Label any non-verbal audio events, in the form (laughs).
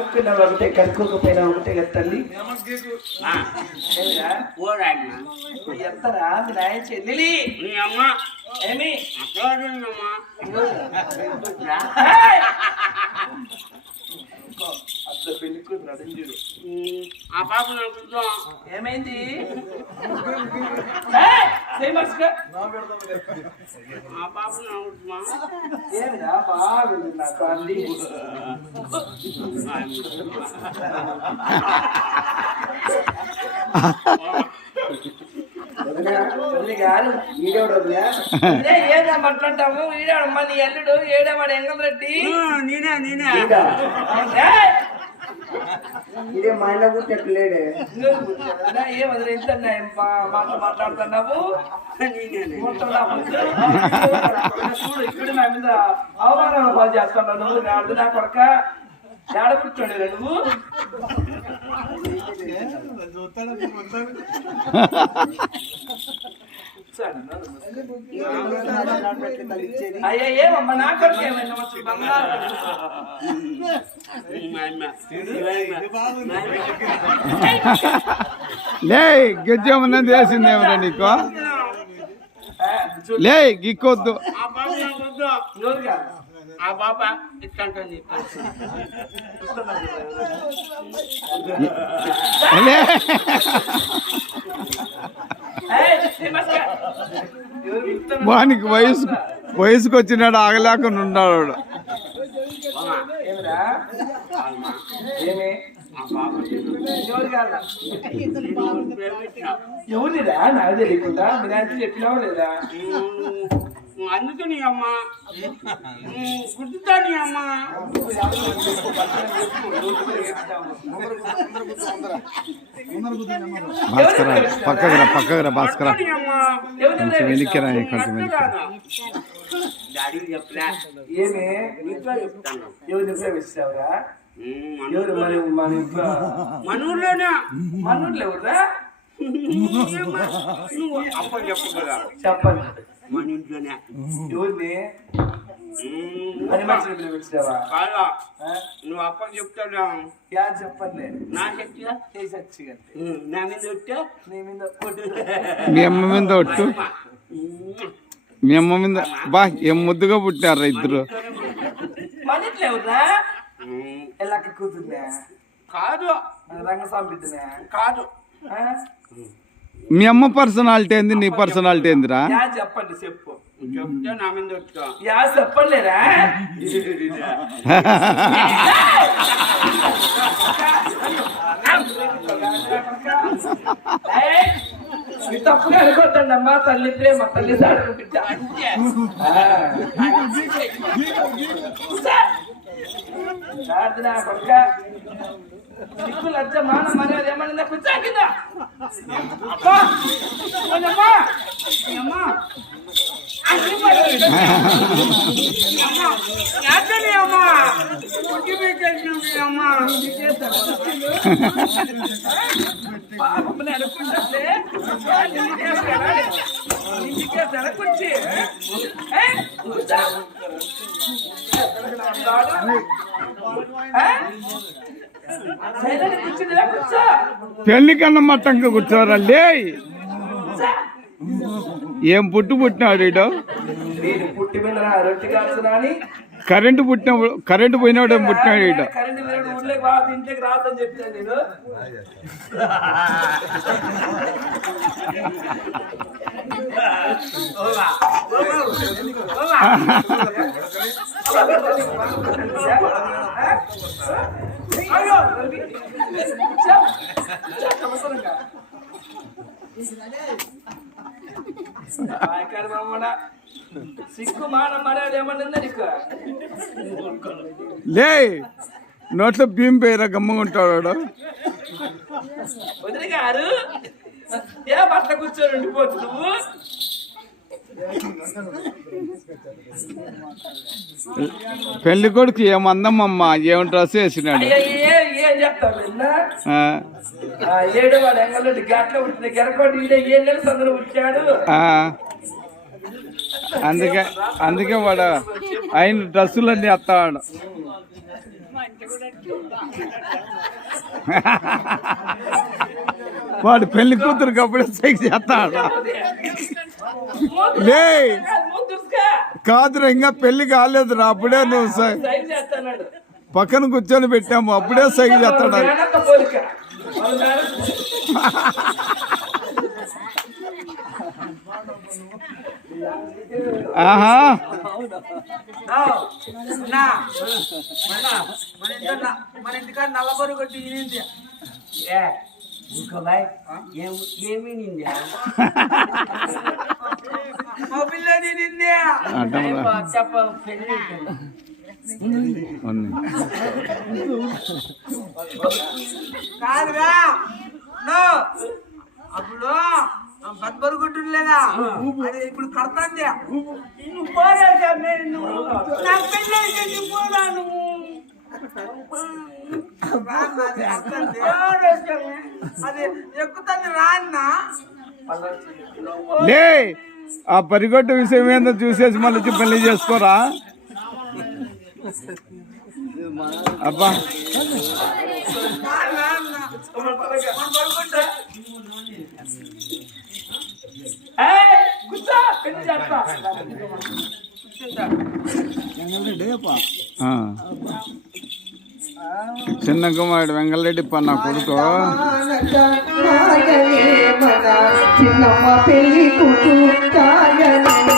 ఒకటే? కనుక్కోకపోయినా ఒకటే కదా తల్లి? మీ నాయన చెల్లెలి ఏమి. ఏమైంది! చేయి మర్చిగా. ఆ పాప నాకు ఇద్దామా? ఏమిరా బాగుంది నాకు అంది తల్లి గారు ఈడేవాడు వదిలే. అదే ఏదా మాట్లాడతాము ఈడాడమ్మా నీ అల్లుడు ఏడేవాడు ఎంగల్ రెడ్డి ఆ, నేనే నేనే ఈడా. ఏయ్! ఇదే మా ఆయన పుట్టట్లేడే ఇంకోటి కూర్చోవద్దునా? ఏం వదిలే ఇంత న్యాయం మా- మాట మాట్లాడుతున్నావు. చూడు ఇక్కడ నా మీద అవమానాలు పాలు చేస్తున్నావు నువ్వు నా అర్థం నా కొడక ఏడ కూర్చోండి నువ్వు? అయ్యా ఏమమ్మా నా కొడుకు ఏమైనా. లే గెజ్జేమన్నది వేసిందేమరా నీకు? ఆ, చూడు లే గిక్కొద్దు నాకు లే. వానికి వయసు వయసుకు వచ్చినాడు ఆగలేకుండా ఉన్నాడు వాడు. ఎవరిరా నాకు తెలియకుండా. మీ చెప్పినావా లేదా? అందుకే నీ అమ్మ. గుర్తుతా నీ అమ్మ? భాస్కర పక్కకు రా భాస్కర. కొంచెం వెనక్కిరా కొంచెం వెనక్కి డాడీ చెప్పలే ఏమి చెప్తాను. ఉమ్, ఎవరు మరి మన ఇంట్లో? మన ఊర్లోనే. మనూర్లు ఎవరురా? నువ్వు. అప్ప చెప్పు కదా చెప్పండి. మన ఇంట్లోనే ఎవరిని ఉమ్, పని మనుషులు ప్రేమిస్తావా కాదా? ఆ? నువ్వు అప్ప చెప్తాడా యా చెప్పండి. నా చేసి మీద వచ్చా నీ మీద కొట్టు. మీ అమ్మ మీద ఒట్టు? మీ అమ్మ మీద? బా ఏం ముద్దుగా పుట్టినారా ఇద్దరు? మన ఇంట్లో ఎవరురా? ఉమ్, ఎల్లక్క కూతుర్నే. కాదు. రంగస్వామి బిడ్డనే. కాదు? మీ అమ్మ పర్సనాలిటీ ఏంది నీ పర్సనాలిటీ ఏందిరా యా చెప్పండి చెప్పు చెప్తే నా మీద వచ్చా యా చెప్పండిరా ఏయ్, నీ తప్పుగా అనుకోద్దండి అమ్మా తల్లి ప్రేమ తల్లి సాడు బిడ్డ ప్రార్థన కొడుక సిక్కు లజ్జ మాన మర్యాద ఏమన్నా కూర్చా కింద. అబ్బా! అమ్మా! అమ్మా. అనుకుంటే పెళ్ళి కన్నా మట్టంగా కూర్చోరా లే. ఏం పుట్టు పుట్టినాడు అని కరెంటు పుట్టిన కరెంటు పోయినాడు ఏం పుట్టినాడు ఇంట్లోకి (laughs) లే నోట్లో భీమ్ పేర గమ్మగా ఉంటాడు వదిలి గారు. ఏ బట్ల కూర్చొని ఉండిపోతు నువ్వు పెళ్ళి కొడుకు ఏం అందమ్మమ్మ ఏం డ్రెస్ వేసినాడు. అందుకే అందుకే వాడు ఆయన డ్రెస్సులన్నీ ఎత్తాడు వాడు పెళ్ళి కూతురికి అప్పుడే సైక్ చేస్తాడు. లే కాదురా ఇంకా పెళ్ళి కాలేదురా అప్పుడే నువ్వు పక్కన కూర్చొని పెట్టాము అప్పుడే సైక్ చేస్తాడు. ఆహా! మన ఇంటికాడ నల్లబొరు కొట్టి ఏమి నిందా కాదురా నో. అప్పుడు బద్బరు గుడ్డు లేదా అది ఇప్పుడు కడతాంది. నువ్వు. పోరా నేను నా పోరా నువ్వు? అది కడతాంది. అది ఎక్కుతుంది రాన్నా. లే. ఆ పరిగొట్టు విషయం ఏందో చూసేసి మళ్ళీ వచ్చి పెళ్ళి చేసుకోరా? అబ్బా. కూర్చో చిన్న కుమారుడు వెంగళరెడ్డి పన్న కొడుకు చిన్నమ్మ పెళ్లి కూతురు కాయని